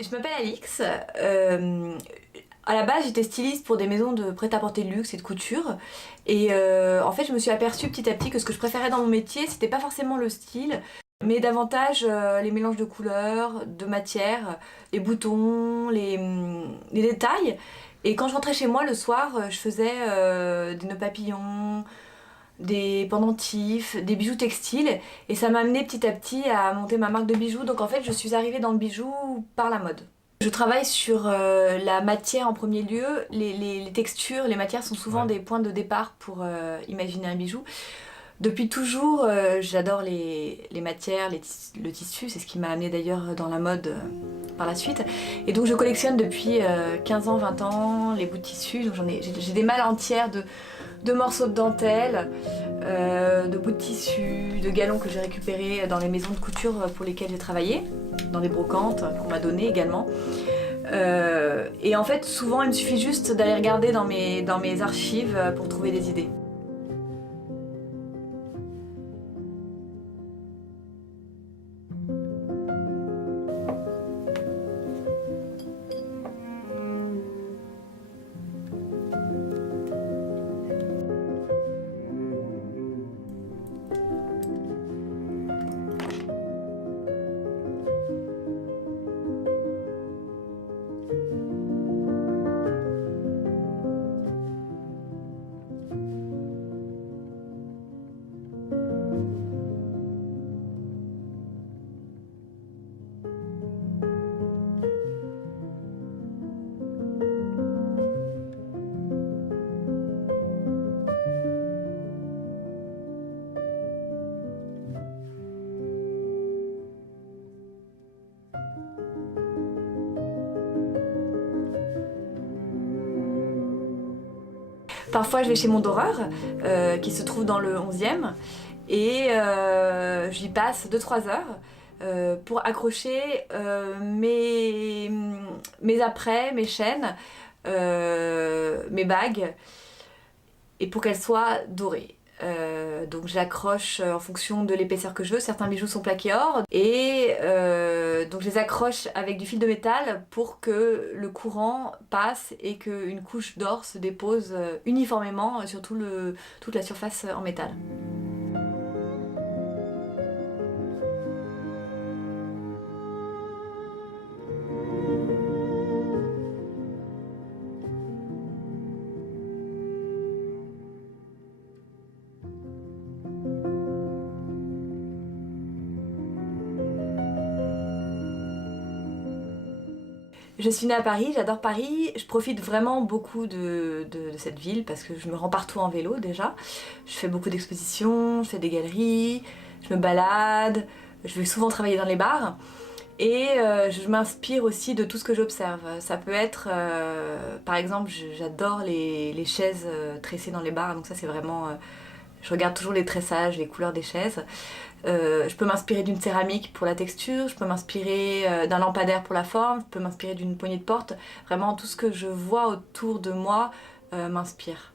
Je m'appelle Alix. À la base, j'étais styliste pour des maisons de prêt-à-porter de luxe et de couture. Et en fait, je me suis aperçue petit à petit que ce que je préférais dans mon métier, c'était pas forcément le style, mais davantage les mélanges de couleurs, de matières, les boutons, les détails. Et quand je rentrais chez moi le soir, je faisais des nœuds papillons, des pendentifs, des bijoux textiles. Et ça m'a amené petit à petit à monter ma marque de bijoux. Donc en fait, je suis arrivée dans le bijou par la mode. Je travaille sur la matière en premier lieu. Les textures, les matières sont souvent des points de départ pour imaginer un bijou. Depuis toujours, j'adore les matières, le tissu, c'est ce qui m'a amené d'ailleurs dans la mode par la suite. Et donc je collectionne depuis 15 ans, 20 ans les bouts de tissu. Donc j'ai des malles entières de morceaux de dentelle, de bouts de tissu, de galons que j'ai récupérés dans les maisons de couture pour lesquelles j'ai travaillé, dans des brocantes qu'on m'a données également. Et en fait, souvent, il me suffit juste d'aller regarder dans mes archives pour trouver des idées. Parfois, je vais chez Mondoreur, qui se trouve dans le 11e, et j'y passe 2-3 heures pour accrocher mes apprêts, mes chaînes, mes bagues, et pour qu'elles soient dorées. Donc j'accroche en fonction de l'épaisseur que je veux. Certains bijoux sont plaqués or et donc je les accroche avec du fil de métal pour que le courant passe et qu'une couche d'or se dépose uniformément sur toute la surface en métal. Je suis née à Paris, j'adore Paris, je profite vraiment beaucoup de cette ville parce que je me rends partout en vélo déjà. Je fais beaucoup d'expositions, je fais des galeries, je me balade, je vais souvent travailler dans les bars et je m'inspire aussi de tout ce que j'observe. Ça peut être, par exemple, j'adore les chaises tressées dans les bars, donc ça c'est vraiment... je regarde toujours les tressages, les couleurs des chaises. Je peux m'inspirer d'une céramique pour la texture, je peux m'inspirer d'un lampadaire pour la forme, je peux m'inspirer d'une poignée de porte. Vraiment, tout ce que je vois autour de moi m'inspire.